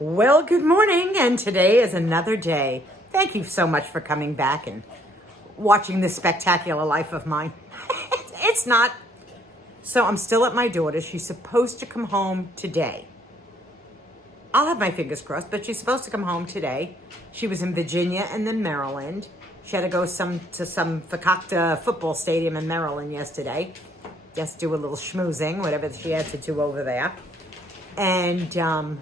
Well, good morning, and today is another day. Thank you so much for coming back and watching this spectacular life of mine. It's not. So I'm still at my daughter's. She's supposed to come home today. I'll have my fingers crossed, but she's supposed to come home today. She was in Virginia and then Maryland. She had to go to some Fakakta football stadium in Maryland yesterday. Just do a little schmoozing, whatever she had to do over there. And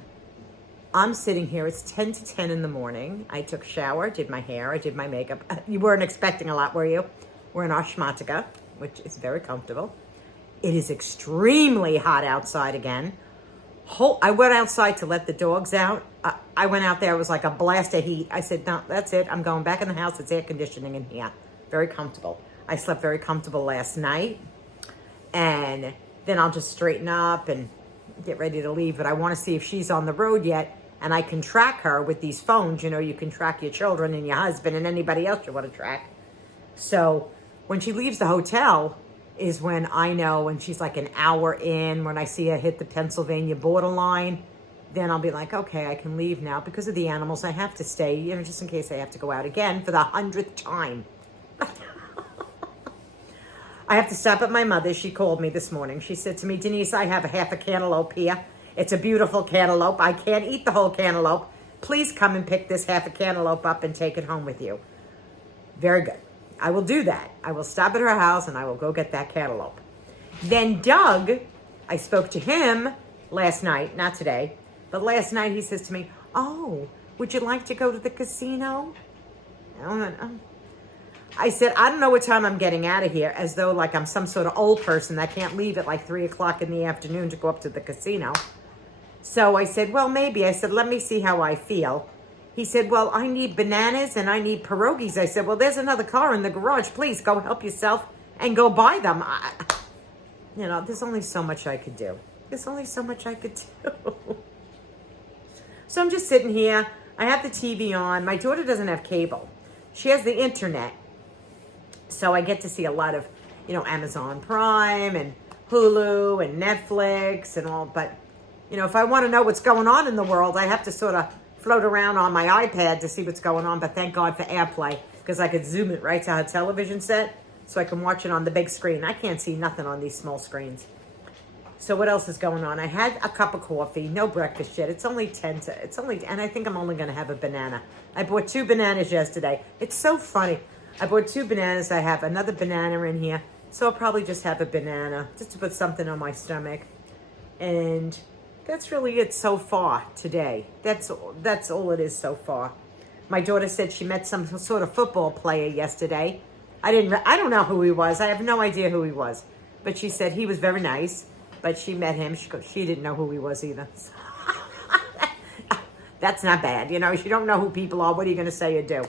I'm sitting here. It's 10 to 10 in the morning. I took a shower, did my hair, I did my makeup. You weren't expecting a lot, were you? We're in our schmatica, which is very comfortable. It is extremely hot outside again. I went outside to let the dogs out. I went out there. It was like a blast of heat. I said, no, that's it. I'm going back in the house. It's air conditioning in here. Very comfortable. I slept very comfortable last night. And then I'll just straighten up and get ready to leave. But I want to see if she's on the road yet. And I can track her with these phones. You know, you can track your children and your husband and anybody else you want to track. So when she leaves the hotel is when I know, when she's like an hour in, when I see her hit the Pennsylvania borderline, then I'll be like, okay, I can leave now. Because of the animals, I have to stay, you know, just in case I have to go out again for the 100th time. I have to stop at my mother's. She called me this morning. She said to me, Denise, I have a half a cantaloupe here. It's a beautiful cantaloupe. I can't eat the whole cantaloupe. Please come and pick this half a cantaloupe up and take it home with you. Very good. I will do that. I will stop at her house and I will go get that cantaloupe. Then Doug, I spoke to him last night, not today, but last night he says to me, oh, would you like to go to the casino? I said, I don't know what time I'm getting out of here, as though like I'm some sort of old person that can't leave at like 3 o'clock in the afternoon to go up to the casino. So I said, well, maybe. I said, let me see how I feel. He said, well, I need bananas and I need pierogies. I said, well, there's another car in the garage. Please go help yourself and go buy them. You know, there's only so much I could do. There's only so much I could do. So I'm just sitting here. I have the TV on. My daughter doesn't have cable. She has the internet. So I get to see a lot of, you know, Amazon Prime and Hulu and Netflix and all. But, you know, if I want to know what's going on in the world, I have to sort of float around on my iPad to see what's going on. But thank God for AirPlay, because I could zoom it right to her television set so I can watch it on the big screen. I can't see nothing on these small screens. So what else is going on? I had a cup of coffee, no breakfast yet. It's only and I think I'm only going to have a banana. I bought 2 bananas yesterday. It's so funny. I bought 2 bananas. I have another banana in here. So I'll probably just have a banana just to put something on my stomach. And that's really it so far today. That's all it is so far. My daughter said she met some sort of football player yesterday. I don't know who he was. I have no idea who he was. But she said he was very nice. But she met him. She didn't know who he was either. That's not bad. You know, you don't know who people are. What are you going to say or do?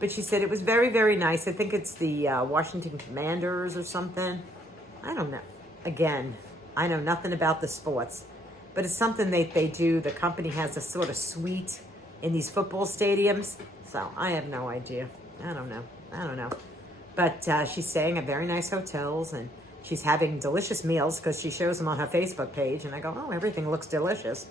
But she said it was very, very nice. I think it's the Washington Commanders or something. I don't know. Again, I know nothing about the sports. But it's something they do. The company has a sort of suite in these football stadiums. So I have no idea. I don't know. But she's staying at very nice hotels. And she's having delicious meals because she shows them on her Facebook page. And I go, oh, everything looks delicious.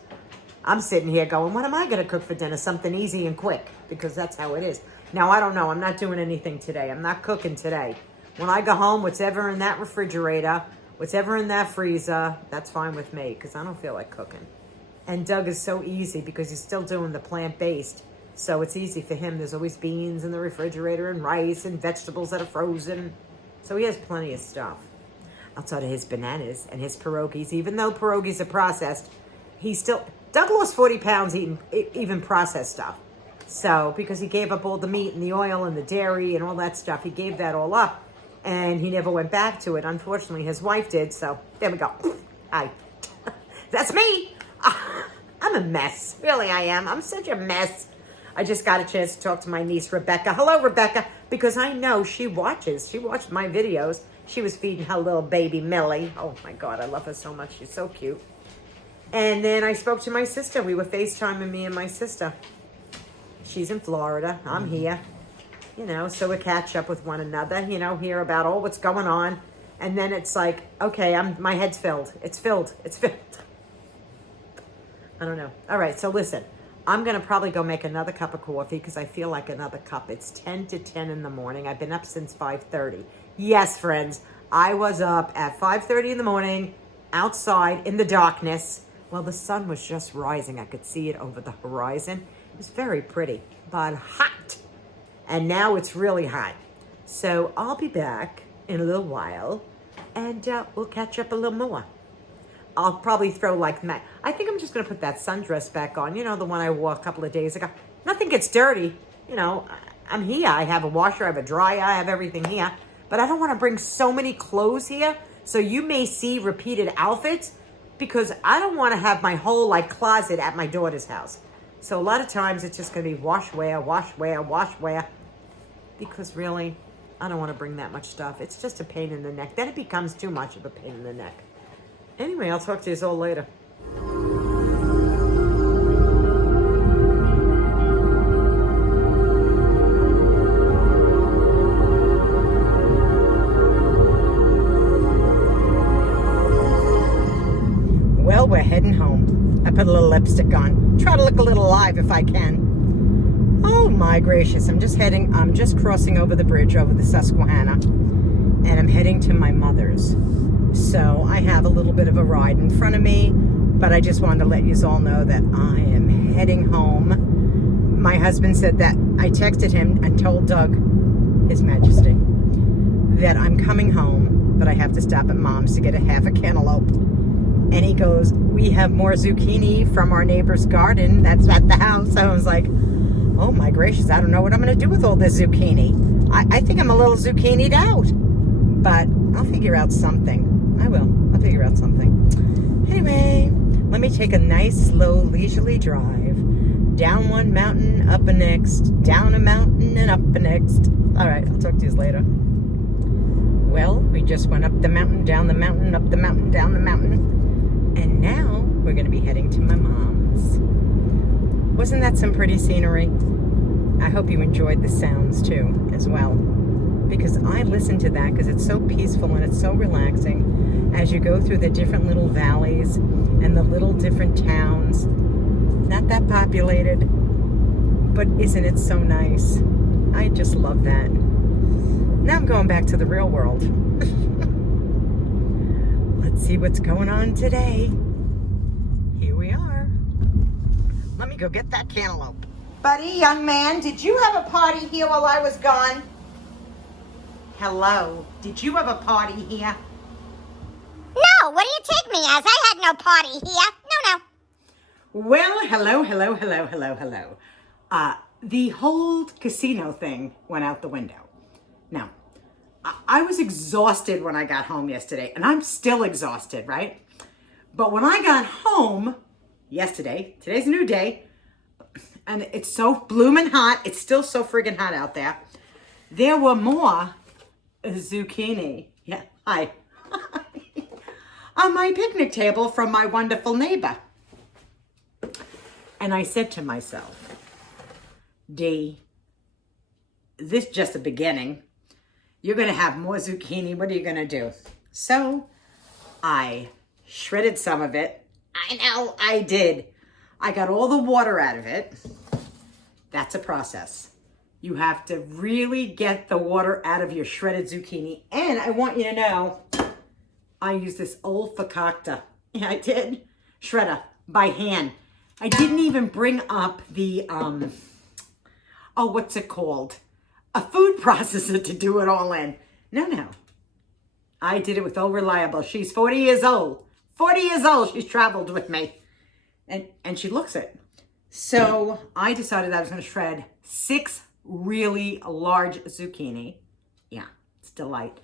I'm sitting here going, what am I going to cook for dinner? Something easy and quick, because that's how it is. Now, I don't know. I'm not doing anything today. I'm not cooking today. When I go home, whatever in that refrigerator, whatever in that freezer, that's fine with me, because I don't feel like cooking. And Doug is so easy because he's still doing the plant-based. So it's easy for him. There's always beans in the refrigerator and rice and vegetables that are frozen. So he has plenty of stuff. Outside of his bananas and his pierogies, even though pierogies are processed, Doug lost 40 pounds eating even processed stuff. So, because he gave up all the meat and the oil and the dairy and all that stuff, he gave that all up. And he never went back to it. Unfortunately, his wife did. So, there we go. Hi. That's me. I'm a mess. Really, I am. I'm such a mess. I just got a chance to talk to my niece, Rebecca. Hello, Rebecca. Because I know she watches. She watched my videos. She was feeding her little baby, Millie. Oh, my God. I love her so much. She's so cute. And then I spoke to my sister. We were FaceTiming, me and my sister. She's in Florida. I'm here. You know, so we catch up with one another, you know, hear about all what's going on. And then it's like, okay, my head's filled. It's filled. I don't know. All right, so listen. I'm going to probably go make another cup of coffee because I feel like another cup. It's 10 to 10 in the morning. I've been up since 5:30. Yes, friends, I was up at 5:30 in the morning outside in the darkness. Well, the sun was just rising. I could see it over the horizon. It was very pretty, but hot. And now it's really hot. So I'll be back in a little while and we'll catch up a little more. I'll probably throw like my, I think I'm just going to put that sundress back on. You know, the one I wore a couple of days ago. Nothing gets dirty. You know, I'm here. I have a washer, I have a dryer, I have everything here. But I don't want to bring so many clothes here. So you may see repeated outfits because I don't want to have my whole like closet at my daughter's house. So a lot of times it's just going to be wash, wear, wash, wear, wash, wear. Because really, I don't want to bring that much stuff. It's just a pain in the neck. Then it becomes too much of a pain in the neck. Anyway, I'll talk to you all later. Well, we're heading home. I put a little lipstick on. Try to look a little alive if I can. Oh my gracious, I'm just crossing over the bridge over the Susquehanna. And I'm heading to my mother's. So I have a little bit of a ride in front of me, but I just wanted to let you all know that I am heading home. My husband said that I texted him and told Doug, His Majesty, that I'm coming home, but I have to stop at Mom's to get a half a cantaloupe. And he goes, we have more zucchini from our neighbor's garden that's at the house. I was like, oh my gracious, I don't know what I'm going to do with all this zucchini. I think I'm a little zucchini'd out, but I'll figure out something. I will. I'll figure out something. Anyway, let me take a nice, slow, leisurely drive. Down one mountain, up a next. Down a mountain, and up a next. All right, I'll talk to you later. Well, we just went up the mountain, down the mountain, up the mountain, down the mountain. And now we're going to be heading to my mom's. Wasn't that some pretty scenery? I hope you enjoyed the sounds, too, as well. Because I listen to that because it's so peaceful and it's so relaxing as you go through the different little valleys and the little different towns. Not that populated, but isn't it so nice? I just love that. Now I'm going back to the real world. Let's see what's going on today. Here we are. Let me go get that cantaloupe. Buddy, young man, did you have a party here while I was gone? Hello, did you have a party here? No, what do you take me as? I had no party here. No. Well, hello. The whole casino thing went out the window. Now, I was exhausted when I got home yesterday, and I'm still exhausted, right? But when I got home yesterday, today's a new day, and it's so blooming hot, it's still so friggin' hot out there were more zucchini, yeah, hi, on my picnic table from my wonderful neighbor. And I said to myself, Dee, this is just the beginning. You're going to have more zucchini. What are you going to do? So I shredded some of it. I know I did. I got all the water out of it. That's a process. You have to really get the water out of your shredded zucchini. And I want you to know, I used this old fakakta. Yeah, I did. Shredder by hand. I didn't even bring up the, what's it called? A food processor to do it all in. No. I did it with old Reliable. She's 40 years old. 40 years old. She's traveled with me. And she looks it. So I decided I was going to shred 6 really large zucchini. Yeah, it's a delight.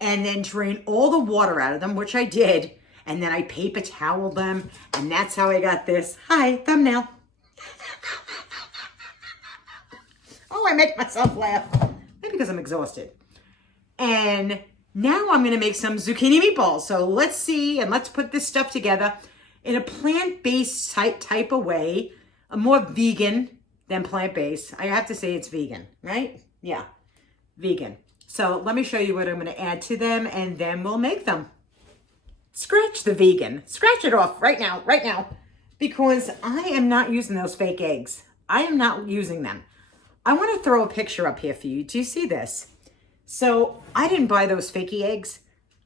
And then drain all the water out of them, which I did. And then I paper toweled them. And that's how I got this. Hi, thumbnail. Oh, I make myself laugh. Maybe because I'm exhausted. And now I'm going to make some zucchini meatballs. So let's see, and let's put this stuff together in a plant-based type of way. A more vegan than plant-based. I have to say it's vegan, right? Yeah, vegan. So let me show you what I'm going to add to them, and then we'll make them. Scratch the vegan. Scratch it off right now, right now. because I am not using those fake eggs. I am not using them. I want to throw a picture up here for you. Do you see this? So I didn't buy those fakey eggs.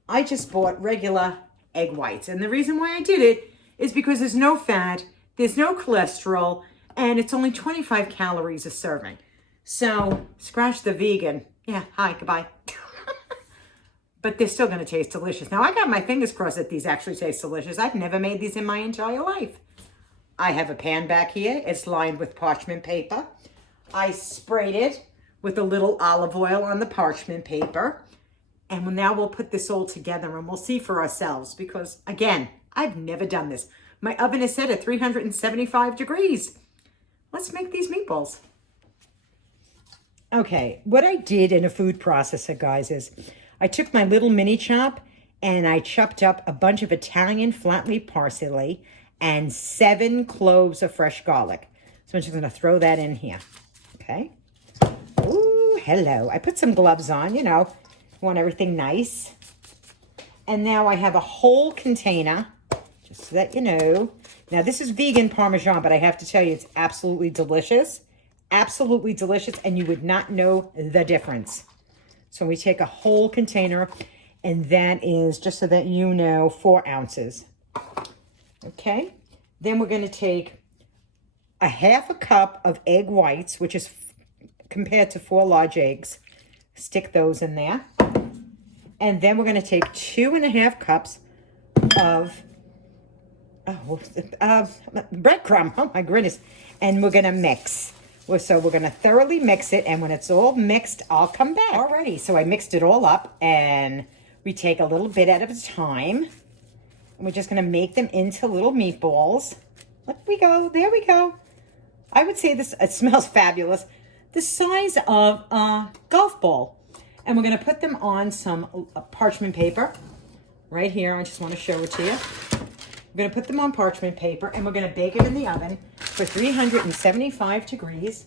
I just bought regular egg whites. And the reason why I did it is because there's no fat, there's no cholesterol, and it's only 25 calories a serving. So scratch the vegan. Yeah, hi, goodbye. But they're still going to taste delicious. Now, I got my fingers crossed that these actually taste delicious. I've never made these in my entire life. I have a pan back here. It's lined with parchment paper. I sprayed it with a little olive oil on the parchment paper. And now we'll put this all together and we'll see for ourselves because, again, I've never done this. My oven is set at 375 degrees. Let's make these meatballs. Okay, what I did in a food processor, guys, is I took my little mini chop and I chopped up a bunch of Italian flat leaf parsley and 7 cloves of fresh garlic. So I'm just going to throw that in here. Okay. Ooh, hello. I put some gloves on, you know, want everything nice. And now I have a whole container, just so that you know. Now this is vegan Parmesan, but I have to tell you, it's absolutely delicious. Absolutely delicious, and you would not know the difference. So we take a whole container, and that is, just so that you know, 4 ounces. Okay. Then we're going to take a half a cup of egg whites, which is compared to 4 large eggs. Stick those in there. And then we're going to take 2.5 cups of breadcrumb. Oh my goodness. And we're going to mix. So we're going to thoroughly mix it. And when it's all mixed, I'll come back. Alrighty. So I mixed it all up. And we take a little bit at a time. And we're just going to make them into little meatballs. There we go. There we go. I would say this, it smells fabulous. The size of a golf ball. And we're going to put them on some parchment paper right here. I just want to show it to you. We're going to put them on parchment paper and we're going to bake it in the oven for 375 degrees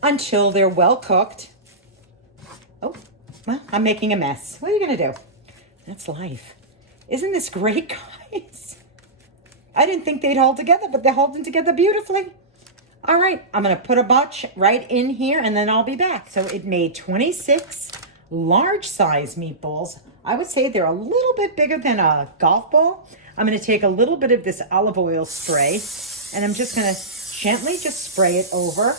until they're well cooked. Oh, well, I'm making a mess. What are you going to do? That's life. Isn't this great, guys? I didn't think they'd hold together, but they're holding together beautifully. All right, I'm going to put a batch right in here and then I'll be back. So it made 26 large size meatballs. I would say they're a little bit bigger than a golf ball. I'm going to take a little bit of this olive oil spray and I'm just going to gently just spray it over.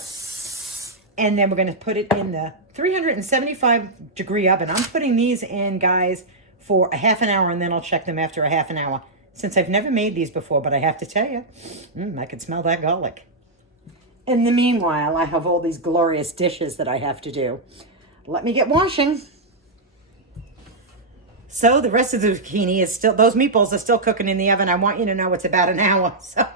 And then we're going to put it in the 375 degree oven. I'm putting these in, guys, for a half an hour and then I'll check them after a half an hour. Since I've never made these before, but I have to tell you, I can smell that garlic. In the meanwhile, I have all these glorious dishes that I have to do. Let me get washing. So the rest of the zucchini is still, those meatballs are still cooking in the oven. I want you to know it's about an hour. So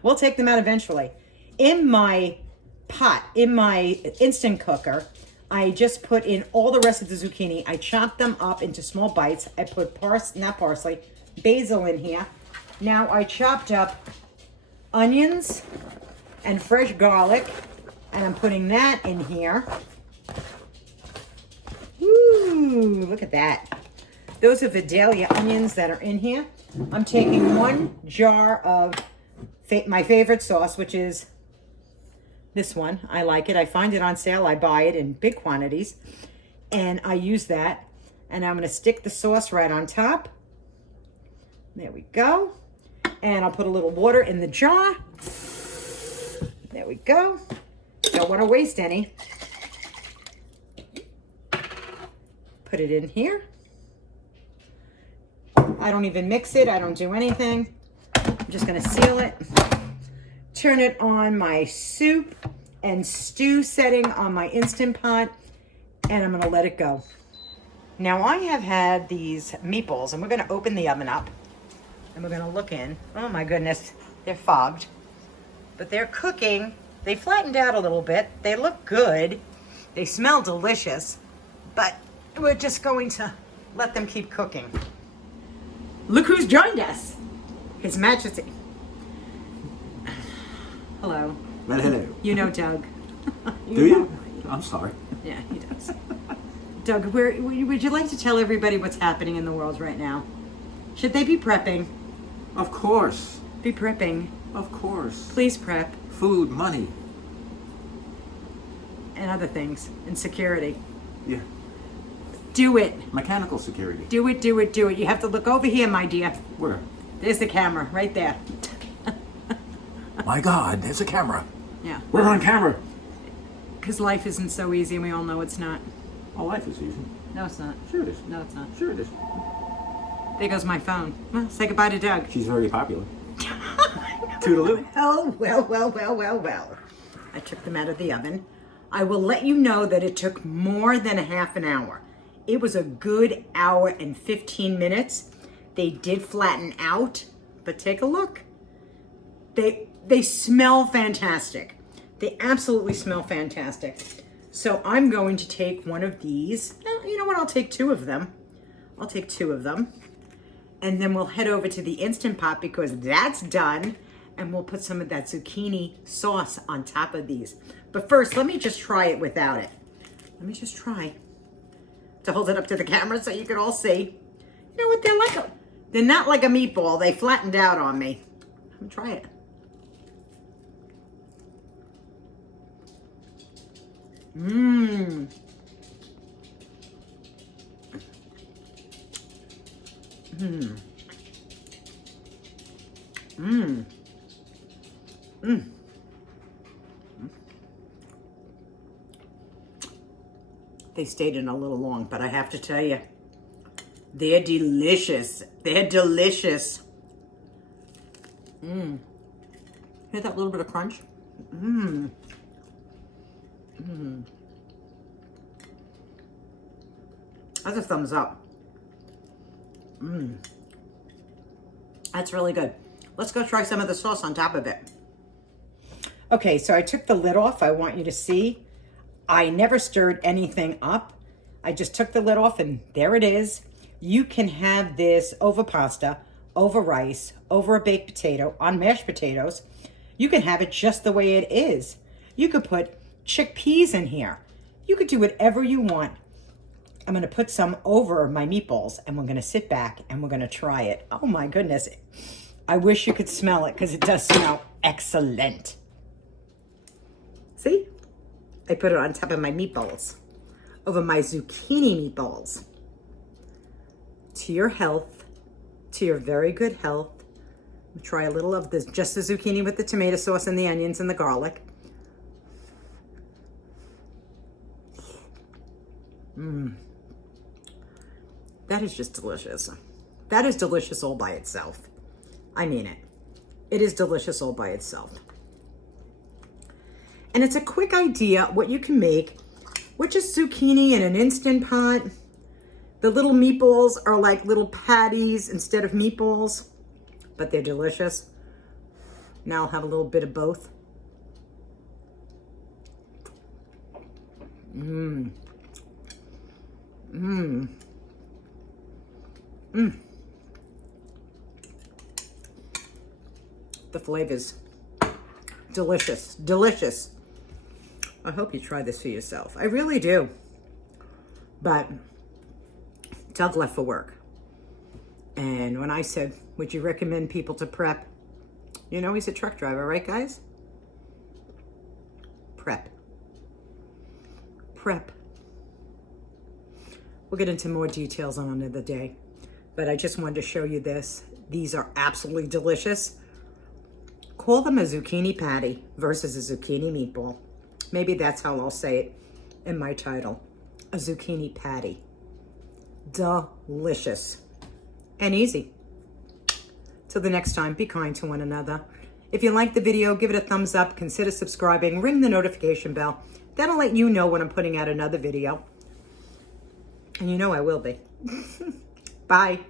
we'll take them out eventually. In my pot, in my instant cooker, I just put in all the rest of the zucchini. I chopped them up into small bites. I put basil in here. Now I chopped up onions and fresh garlic, and I'm putting that in here. Ooh, look at that. Those are Vidalia onions that are in here. I'm taking 1 jar of my favorite sauce, which is this one. I like it. I find it on sale. I buy it in big quantities, and I use that. And I'm going to stick the sauce right on top. There we go. And I'll put a little water in the jar. There we go. Don't want to waste any. Put it in here. I don't even mix it. I don't do anything. I'm just going to seal it. Turn it on my soup and stew setting on my Instant Pot. And I'm going to let it go. Now I have had these meatballs and we're going to open the oven up. And we're going to look in. Oh my goodness. They're fogged. But they're cooking. They flattened out a little bit. They look good. They smell delicious. But we're just going to let them keep cooking. Look who's joined us. His Majesty. Hello. Well, hello. You know Doug. Do you? I'm sorry. Yeah, he does. Doug, would you like to tell everybody what's happening in the world right now? Should they be prepping? Of course. Be prepping. Of course. Please prep. Food, money. And other things. And security. Yeah. Do it. Mechanical security. Do it, do it, do it. You have to look over here, my dear. Where? There's the camera, right there. My God, there's a camera. Yeah. We're on camera. Because life isn't so easy, and we all know it's not. Oh, life is easy. No, it's not. Sure it is. No, it's not. Sure it is. There goes my phone. Well, say goodbye to Doug. She's very popular. Toodaloo. Oh, well. I took them out of the oven. I will let you know that it took more than a half an hour. It was a good hour and 15 minutes. They did flatten out, but take a look. They smell fantastic. They absolutely smell fantastic. So I'm going to take one of these. You know what? I'll take two of them. And then we'll head over to the Instant Pot because that's done. And we'll put some of that zucchini sauce on top of these. But first, let me just try it without it. Let me just try to hold it up to the camera so you can all see. You know what? They're not like a meatball. They flattened out on me. Let me try it. Mmm. Mmm. Mmm. Mmm. They stayed in a little long, but I have to tell you, they're delicious. They're delicious. Mmm. Hear that little bit of crunch? Mmm. Mmm. That's a thumbs up. Mmm. That's really good. Let's go try some of the sauce on top of it. Okay, so I took the lid off. I want you to see. I never stirred anything up. I just took the lid off and there it is. You can have this over pasta, over rice, over a baked potato, on mashed potatoes. You can have it just the way it is. You could put chickpeas in here. You could do whatever you want. I'm gonna put some over my meatballs and we're gonna sit back and we're gonna try it. Oh my goodness. I wish you could smell it because it does smell excellent. See? I put it on top of my meatballs, over my zucchini meatballs. To your health, to your very good health. Try a little of this, just the zucchini with the tomato sauce and the onions and the garlic. Mmm. That is just delicious. That is delicious all by itself. I mean it. It is delicious all by itself. And it's a quick idea what you can make with just zucchini in an Instant Pot. The little meatballs are like little patties instead of meatballs, but they're delicious. Now I'll have a little bit of both. Mmm. Mmm. Mmm. The flavors. Delicious. Delicious. I hope you try this for yourself. I really do. But Doug left for work. And when I said, would you recommend people to prep? You know he's a truck driver, right, guys? Prep. Prep. We'll get into more details on another day. But I just wanted to show you this. These are absolutely delicious. Call them a zucchini patty versus a zucchini meatball. Maybe that's how I'll say it in my title. A zucchini patty. Delicious. And easy. Till the next time, be kind to one another. If you like the video, give it a thumbs up. Consider subscribing. Ring the notification bell. That'll let you know when I'm putting out another video. And you know I will be. Bye.